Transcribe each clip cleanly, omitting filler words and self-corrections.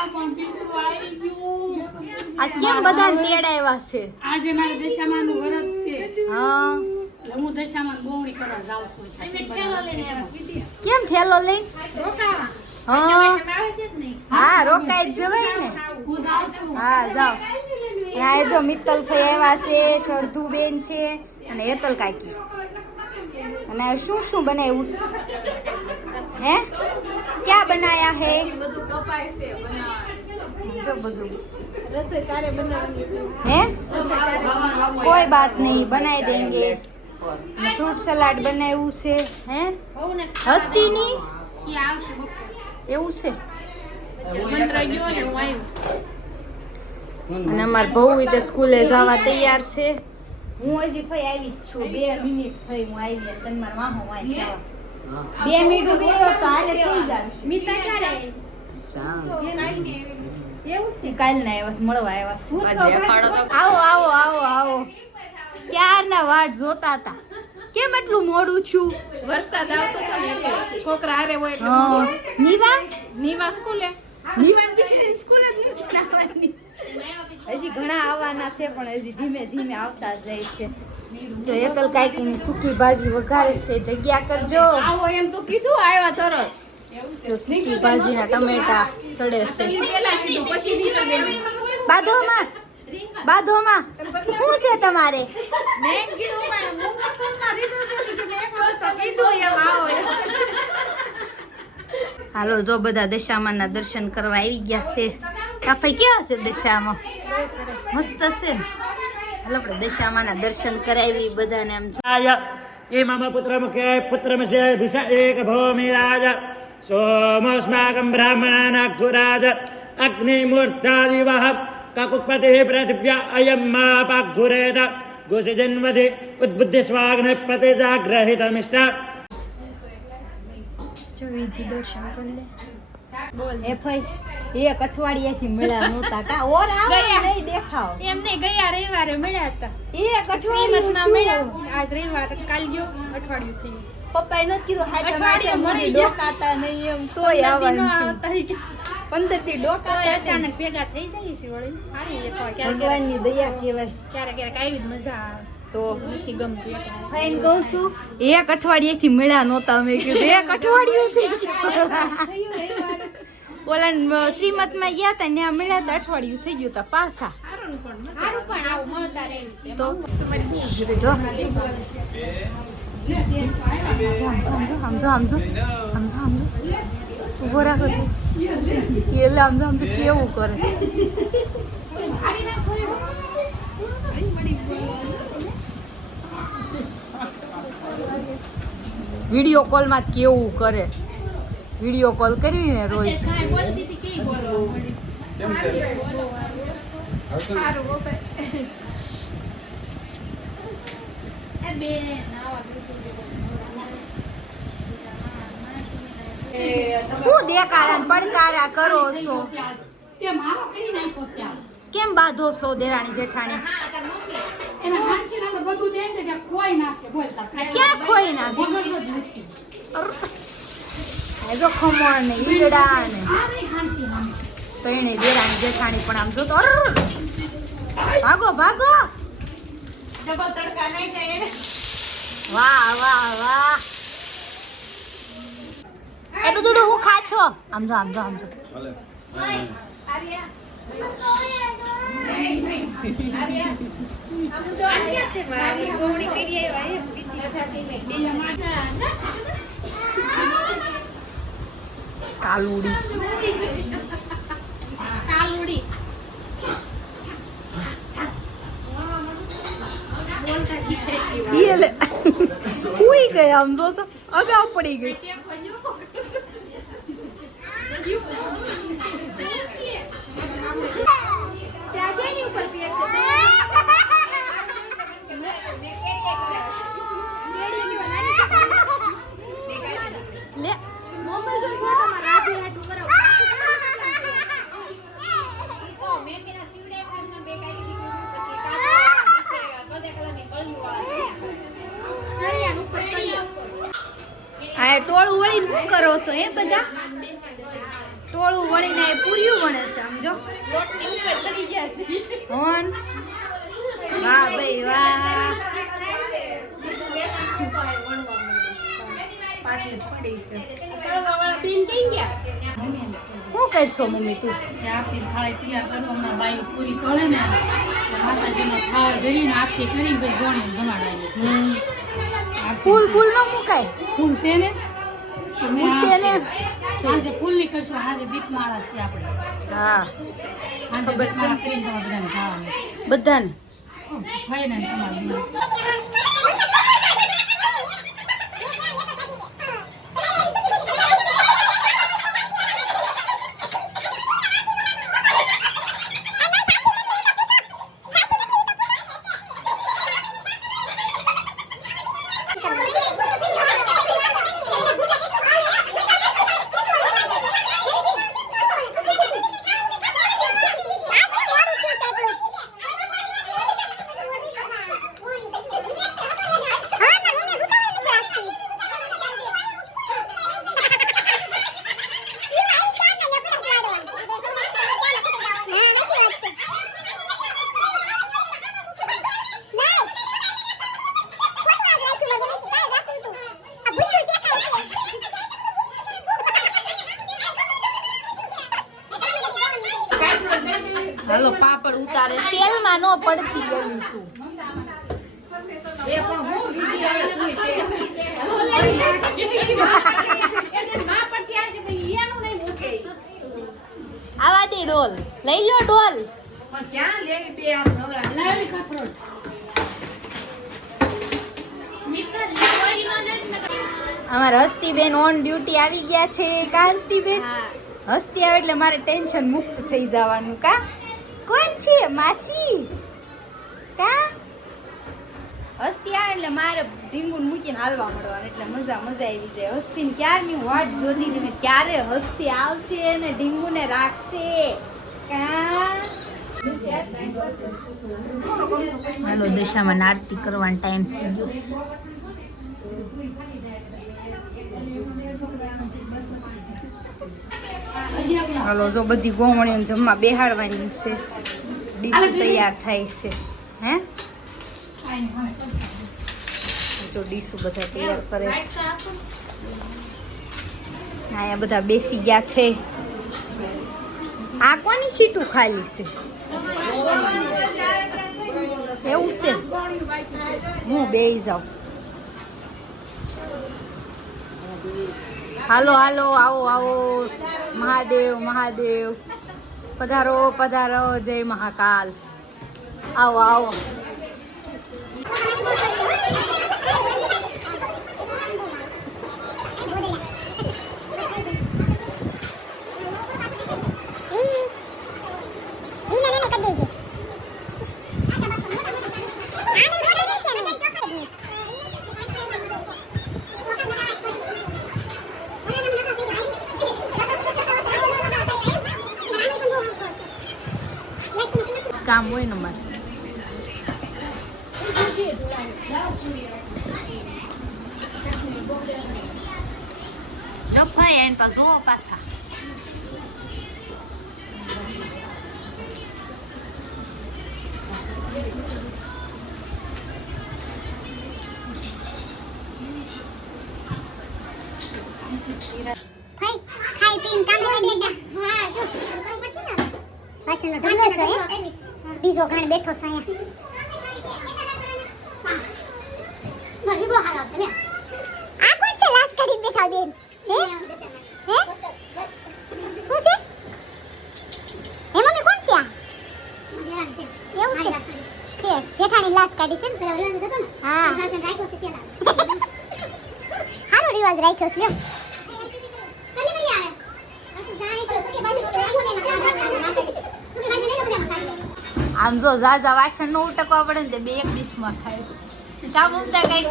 આજ કેમ બધા તેડાવ્યા છે? આજે મારે દશામાનું વ્રત છે. હા હું દશામાન ગોવણી કરવા જાઉં છું. કેમ ઠેલો લઈ? રોકાવા. હા હા રોકાઈ જ જવાય ને. હું જાઉં છું. હા જાઓ. આ જો મિત્તલ ભાઈ આવ્યા છે, શરધુ બેન છે અને હેતલ કાકી. અને શું શું બનાવ્યું હે? ક્યાં બનાયા હે? બધું કપાય છે બનાવવા. જો બધું રસોઈ તારે બનાવવાની છે. હે? કોઈ બાત નહીં, બનાવી દેંગે. ફ્રૂટ સલાડ બનાવ્યું છે. હે? હસ્તી ની ઈ આવશે બપોરે. એવું છે. મંત્ર ગયો ને હું આવ્યો. અને અમાર બહુ રીતે સ્કૂલે જવા તૈયાર છે. હું હજી ફઈ આવી જ છું. 2 મિનિટ થઈ હું આવી. તન માર વાહો વાઈ જવા. 2 મિનિટ ઉભી રહ્યો તો હાલે થઈ જશે. મીતા ક્યારે એવું છે? કાલ ના આવ્યા મળવા આવ્યા. આવો આવો આવો આવો. ક્યારના વાટ જોતા હતા. કેમ એટલું મોડું છું? વરસાદ આવતો હતો ને એટલે છોકરા હારે હોય એટલે હા. નીવા નીવા સ્કૂલે નીવાન બિચારી સ્કૂલ જ નથી આવવાની. હજી ઘણા આવવાના છે પણ હજી ધીમે ધીમે આવતા જાય છે. જો હેતલ કાકીની સૂકી ભાજી વઘારે છે. જગ્યા કરજો. આવો એમ તો કીધું આવ્યા તરત. જો સૂકી ભાજીના ટમેટા સડે છે. પેલા કીધું પછી દીધો બેન. બાધોમાં બાધોમાં શું છે તમારે? મેં કીધું પણ હું પસંદમાં દીધું નથી કે મેં તો કીધું એમ આવો એમ. હાલો જો બધા દશામાના દર્શન કરવા આવી ગયા છે. કાફઈ કેવા છે દશામાં? મસ્ત છે ને. હાલો આપણે દશામાના દર્શન કરાવી બધાને. આમ ये मम पुत्रमुखे पुत्रमस्य भिषा एक भौमिराज सोमस्माकं ब्राह्मणानाघुराज अग्निमूर्तादिवः काकुत्पतिः पृथिव्या अयं मापाघुरेत घोषजन्मधि उद्बुद्धिस्वाग्निपते जाग्रहितमिष्ट એ ફઈ એક અઠવાડિયાથી મળ્યા નહોતા કા ઓર આવો નહીં દેખાવ. એમને ગયા રવિવારે મળ્યા હતા. એક અઠવાડિયામાં શ્રીમતમાં મળ્યા. આજ રવિવાર કાલ ગયો અઠવાડિયું થઈ ગયું. પપ્પાએ નથી કીધું હાથ અઠવાડિયું મળી ડોકાતા નહીં એમ તોય આવવાનું છું. 15 થી તો ડોકાતા અચાનક ભેગા થઈ જાય છે વળી. સારું એક વાર ક્યારેક ભગવાનની દયા કહેવાય. ક્યારેક આવી જ મજા આવે. તો નથી ગમતું એટલે. ફાઈન કહું છું એક અઠવાડિયાથી મળ્યા નહોતા. મેં કીધું એક અઠવાડિયું થઈ ગયું. ઓલા શ્રીમતમાં ગયા હતા ત્યાં મળ્યા હતા. અઠવાડિયું થઈ ગયું તા પાછા. સારું પણ આવું મળતા રહેવું. તો જો સમજો ઉભો રાખો. એટલે સમજો કેવું કરે. વિડીયો કોલમાં કેવું કરે. વિડીયો કોલ કરવી ને રોજ. શું દેકારા પડકારા કરો છો? તે મારો કરી નાખ્યો છે આ. કેમ બાંધો છો દેરાણી જેઠાણી? એના હાંસી આપણે બધું જાય ને ત્યાં ખોઈ નાખે બોલતા. ક્યાં ખોઈ નાખે? મગજ જ નથી. જો ખમણ ને ઈંડા ને આ નહીં હાંસી નામે. તઈને દેરાણી જેઠાણી પણ આમ જોતો ભાગો ભાગો. ડબલ તડકા નહીં થાય એને. વાહ વાહ વાહ. એ બધું હું ખા છો? આમ જો આર્યા આર્યા આમ જો આર્યા છે મારી ગોવણી કરી આવ્યા એમ કીધી અજાતી મે બીજા માટા કાલુડી કાલુડી. લે ઉઈ ગઈ આમ જો તો અગાઉ પડી ગઈ. ત્યાં છે ની ઉપર પેર છે લે મોબાઈલ જો ફોટો માં રાખી હાટુ કરો ઈ તો મેમીના સીવડે ખાના બે કાઈ દીધી પછી કાચા ગદે કલરની કળિયું વાળા ચડિયાનું ઉપર કળિયા આ ટોળું વળી શું કરો છો? એ બધા ટોળું મોળું વળીને એ પૂર્યું વણે છે સમજો લોટની ઉપર ચડી ગયા છે. હોન વાહ ભાઈ વાહ પાટલી પડી છે તળવાવાળા બેન કઈ ગયા? શું કરશો મમ્મી તું આખી થાળી તૈયાર કરું હમણાં બાઈ પૂરી તળે ને એટલે માતાજીનો થાળ ધરીને આખી કરીને પછી ગોળીને જમાડાવીએ છીએ. ફૂલ ફૂલ ન મુકાય ફૂલ છે ને તો મેં મૂકે ને આજે ફૂલની કરશું આજે દીપમાળા છે આપણે હા આજે દીપમાળા કરીને તમારે બધાને ખાવાનું બધાને ખાઈને તમારે હાલો પાપડ ઉતારે તેલમાં ન પડતી એવી તું એ પણ હું વિધિ આવે તું છે. એટલે માં પછી આવે છે ભાઈ એનું નહીં મૂકે. આવા દે ડોલ લઈ લો ડોલ પણ ક્યાં લેવી બે આમ નવરા લાવેલી કથરોટ અમારા હસ્તીબેન ઓન ડ્યુટી આવી ગયા છે કા હસ્તીબેન હસ્તી આવે એટલે મારે ટેન્શન મુક્ત થઈ જવાનું કા કોણ છે માસી કા હસ્તી આવે એટલે મારે ઢીંગુન મૂકીને હાલવા મળવાનું એટલે મજા આવી જાય હસ્તીને ક્યારની વાટ જોતી હતી ક્યારે હસ્તી આવશે ને ઢીંગુને રાખશે કા હાલો દશામાં આરતી કરવાનો ટાઈમ થઈ ગયો હાલો જો બધી ગોમણીઓને જમવા બેહાડવાની છે ડીશ તૈયાર થાય છે હે જો ડીશો બધા તૈયાર કરે છે અહીંયા બધા બેસી ગયા છે આ કોની સીટું ખાલી છે એવું છે હું બેસી જાઉં હાલો હાલો આવો આવો મહાદેવ મહાદેવ પધારો પધારો જય મહાકાલ આવો આવો કામ હોય ને મારે નફાય એન પા જો પાછા ખાઈ પીને કામ કરી લેતા હા જો કરવું પડશે ને વાસણનો ઢગલો છે બીજો ઘણ બેઠો છે અહીંયા બહુ હારો છે લે આ કોણ છે લાસ્ટ કરી બેઠા બેન હે હે કોણ છે હે મમ્મી કોણ છે આ એવું છે કે જેઠાણી લાસ્ટ કાઢી છે ને પેલા ઓલા જતો ને હા શાસન રાખ્યો છે પેલા હારો રિવાજ રાખ્યો છે લ્યો કલી કલી આવે જાણી તો સુકી બાજુ તો રાખો ને સુકી બાજુ લઈ લો બધા ખાઈ આમ જો ઝાઝા વાસણ નો ઉટકવા પડે ને તે બે એક ડીશમાં ખાય કામ ઉમતા કઈ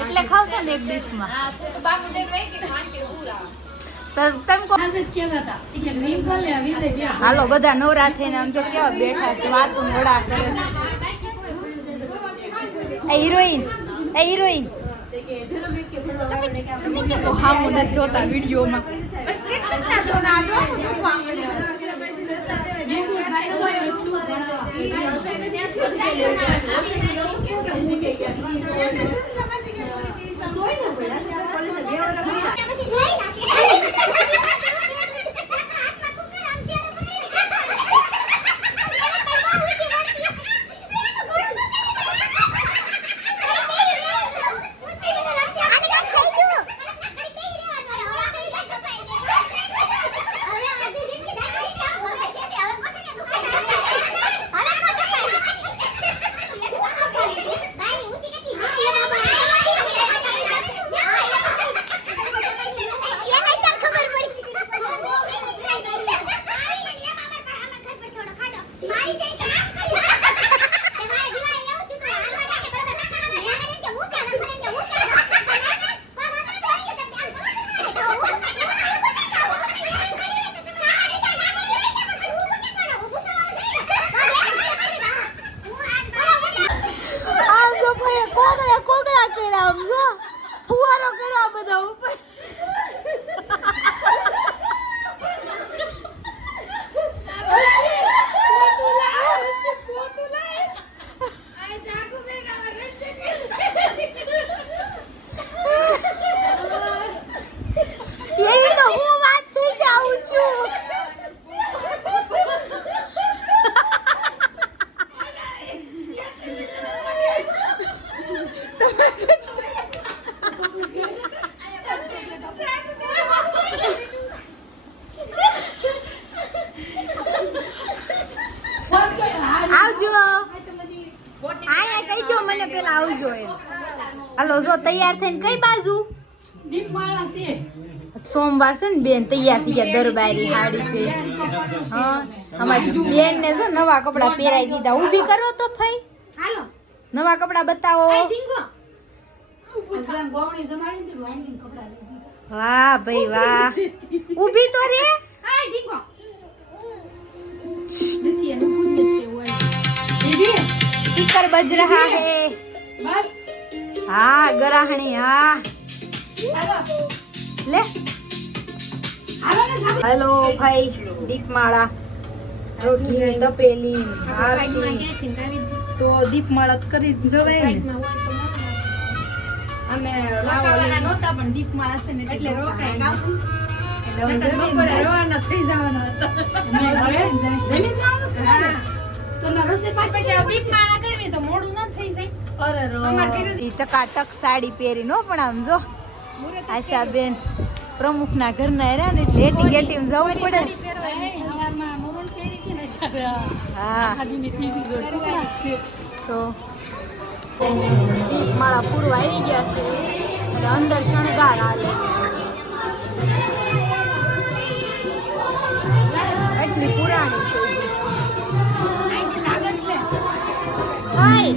એટલે ખાવશો ને એક ડીશમાં હા તું તો બાપુ ને રહી કે ખાન કે પૂરા તમે કો આજે જ કહેતા હતા કે ગ્રીન કલર લે વિજય ગયા હાલો બધા નવરા થઈને આમ જો કેવા બેઠા છે વાતું વડા કરે એ હિરોઈન તમે કેમ હામું નથી જોતા વિડીયોમાં કેટલા સોના જો મૂકવા મળ્યો મેં ભાઈ તો એટલું હાલો જો તૈયાર થઈને કઈ બાજુ દીપમાળા છે સોમવાર છે ને બેન તૈયાર થઈ ગયા દરબારી હાડી પહેરી હા અમારી બેન ને જો નવા કપડા પહેરાઈ દીધા ઊભી કરો તો ભાઈ હાલો નવા કપડા બતાવો ઢીંગો અજવાન ગોવણી જમાડી દીધું વાંડીને કપડા લઈ દીધા વાહ ભાઈ વાહ ઊભી તો રે આ ઢીંગો નથી એનું ખુદ નથી હોય દીદી સ્પીકર બજ રહા હે બસ હા ગરાહણી હા ચાલો લે હાલો ને સાબુ હેલો ભાઈ દીપમાળા રોટલી તપેલી આરતી તો દીપમાળા જ કરી જવાય ને અમે રોકાવાના નહોતા પણ દીપમાળા છે ને એટલે રોકાય એટલે હવે બપોરે રવાના થઈ જવાના હતા જમીન જવાનું છે તો ના રસોઈ પાસે દીપમાળા કરવી તો મોડું ન થઈ જાય અરે ઈ ટકાટક સાડી પહેરી નો પણ આમ જો આશાબેન પ્રમુખના ઘરના રહ્યા ને એટલે એટી ગેટી જવું પડે ને. હવારમાં મોરલ ફેરી હતી ને ત્યારે હા આખાદીની ટીવી જોઈ તો દીપમાળા પૂરવા આવી ગયા છે અને અંદર શણગાર હાલે એટલી પુરાણી છે હજી. હાય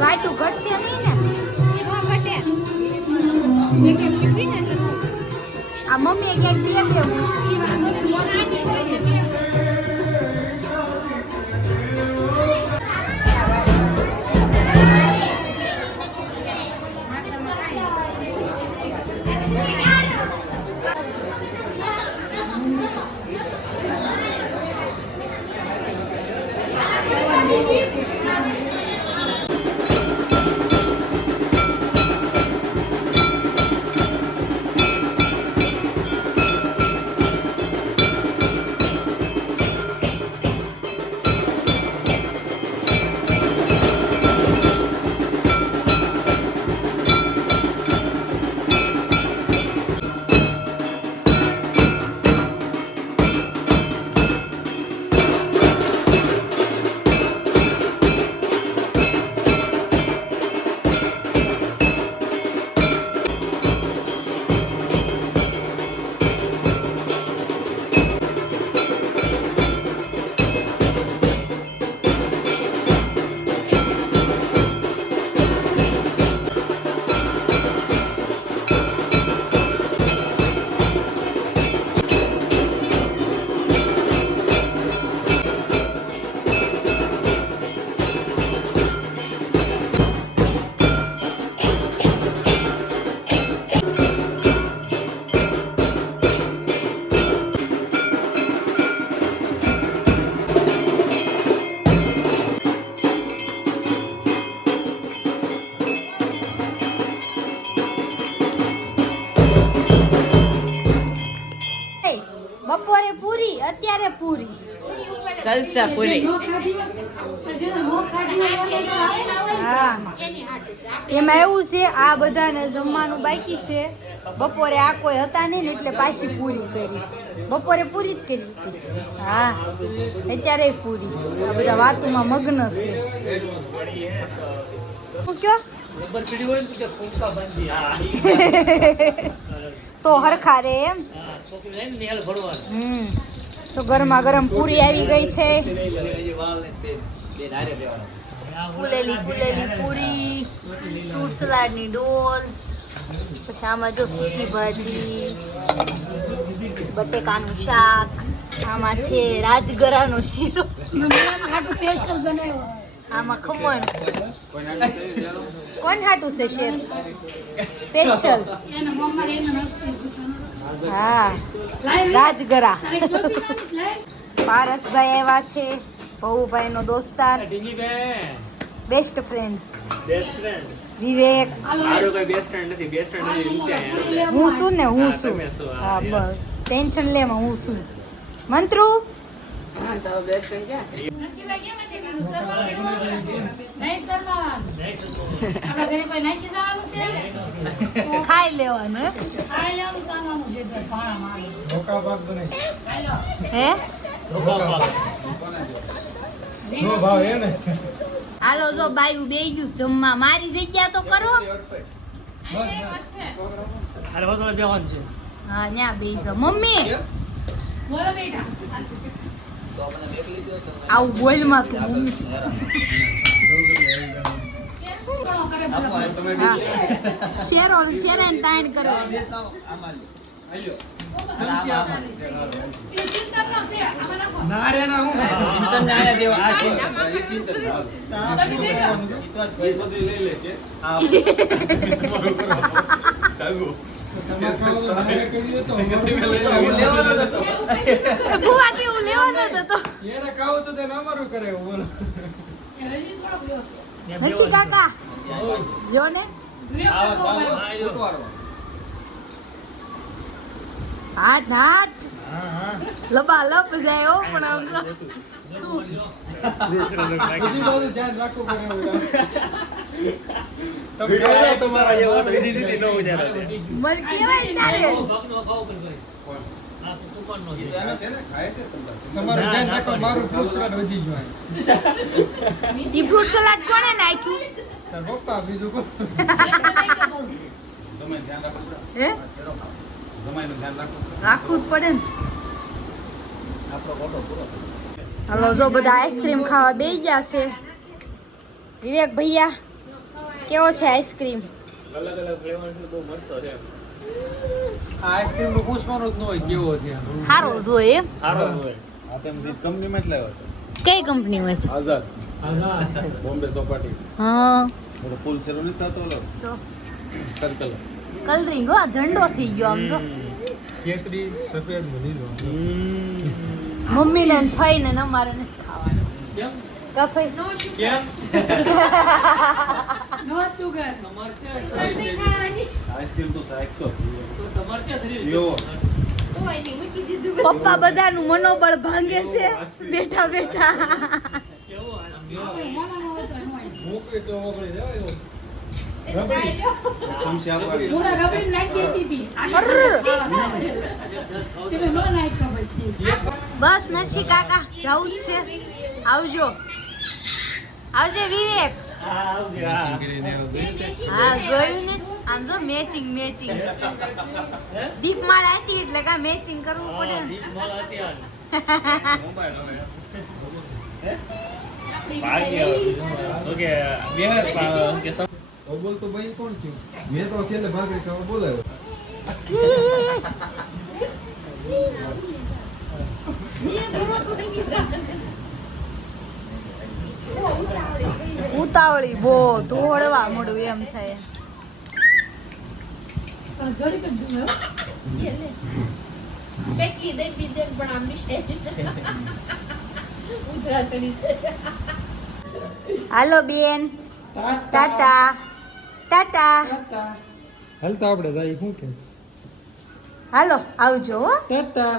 વાટું ઘટશે નહીં ને આ મમ્મી ક્યાંક દે દેવું પૂરી. જલસા પૂરી નો ખાધી હોય જેને નો ખાધી હોય એને તો આવે ને હોય હા એમાં એવું છે આ બધાને જમવાનું બાકી છે. બપોરે આ કોઈ હતા નહીં ને એટલે પાછી પૂરી કરી. બપોરે પૂરી જ કરી હતી. હા અત્યારે પૂરી. આ બધા વાતોમાં મગ્ન છે. શું કયો તો હરખા રે એમ. તો ગરમા ગરમ પૂરી આવી ગઈ છે. ફૂલેલી પૂરી, ફ્રૂટ સલાડની ડોલ, પછી આમાં જો સૂકી ભાજી, બટેકાનું શાક, આમાં છે રાજગરાનો શીરો, મને ખાટું સ્પેશિયલ બનાવ્યો આમાં ખમણ. કોણ હાટું છે શેર સ્પેશિયલ? એને મમ્મા એને નસ્તી હા રાજગરા. પારસભાઈ આવ્યા છે, ભવુભાઈનો દોસ્તાર, બેસ્ટ ફ્રેન્ડ વિવેક. હું છું ને હું છું. હા બસ ટેન્શન લે માં હું છું. મંત્રુ નસીબા કેમ નથી કીધું સરવાળો નહીં સરવાળો આપણા ઘરે કોઈ નાખી જવાનું છે ખાઈ લેવાનું હે? ખાઈ લેવાનું સામાનું છે તો ભાણા મારે ધોકા ભાગ બને હાલો હે નો ભાવ હે ને હાલો જો બાયું બેઈ ગયું છે જમવા. મારી જગ્યા તો કરો. હા ન્યા બેઈ જાઓ. મમ્મી બોલો બેટા આવું બોલમાં તું મમ્મી. કોણ કરે બોલો હા શેરો શેરાને તાણ કરો. ના રે ના હું ભુવા કેવું લેવાનો હતો એને કહું તો તે ના મારું કરે બોલો નસી કાકા જો ને હાથ હાથ લબા લબ જાય હો પણ આમ તો બધી બાજુ ધ્યાન રાખવું પડે મન કેવાય તારે તમારું ધ્યાન રાખો મારું ફ્રૂટ સલાડ વધી ગયું ઈ ફ્રૂટ સલાડ કોણે નાખ્યું? તાર પપ્પા બીજું કોણ હે રાખવું જ પડે ને. હલો જો બધા આઈસ્ક્રીમ ખાવા બેસી ગયા છે. વિવેક ભૈયા કેવો છે આઈસ્ક્રીમ? આઈસ્ક્રીમ નું પૂછવાનું જ ન હોય કેવો છે સારો જોઈએ એમ. કંપનીમાં જ લાવ્યો હતો કઈ કંપની હોય છે? આઝાદ આઝાદ બોમ્બે ચોપાટી હા ઓલો પુલ સેરો નથી થતો ઓલો તો સર્કલ કલરિંગ હો ઝંડો થઈ ગયો આમ તો. કેસરી સફેદ લીલો મમ્મી ને થઈને ને અમારે નથી ખાવાનું. કેમ કફઈ કેમ નો સુગર આઈસ્ક્રીમ તો સાહેબ તો પપ્પા બધાનું મનોબળ ભાંગે છે બેઠા બેઠા. મોકલી તો ઓગળી જાય ચમચી આપવા પૂરા રબડી નાખી દેતી હતી અરર. તમે નો નાખ્યો પછી બસ નથી કાકા જવું જ છે. આવજો આવજે વિવેક. હા જોયું ને આમ જો મેચિંગ મેચિંગ દીપમાળ આતી એટલે કા મેચિંગ કરવું પડે ને. બોલ તો ભાઈ કોણ છે મેં તો છેલ્લે ભાગરી ખાવા બોલાવ્યો ઉતાવળી બો ધોળવા મળું એમ થાય. ઘડી કે દું કેટલી દઈ બીજે પણ આમ નિશે ઉધરા ચડી છે. હાલો બેન ટાટા ટાટા. હાલ તો આપણે જાય શું કે હાલો આવજો હો. ટાટા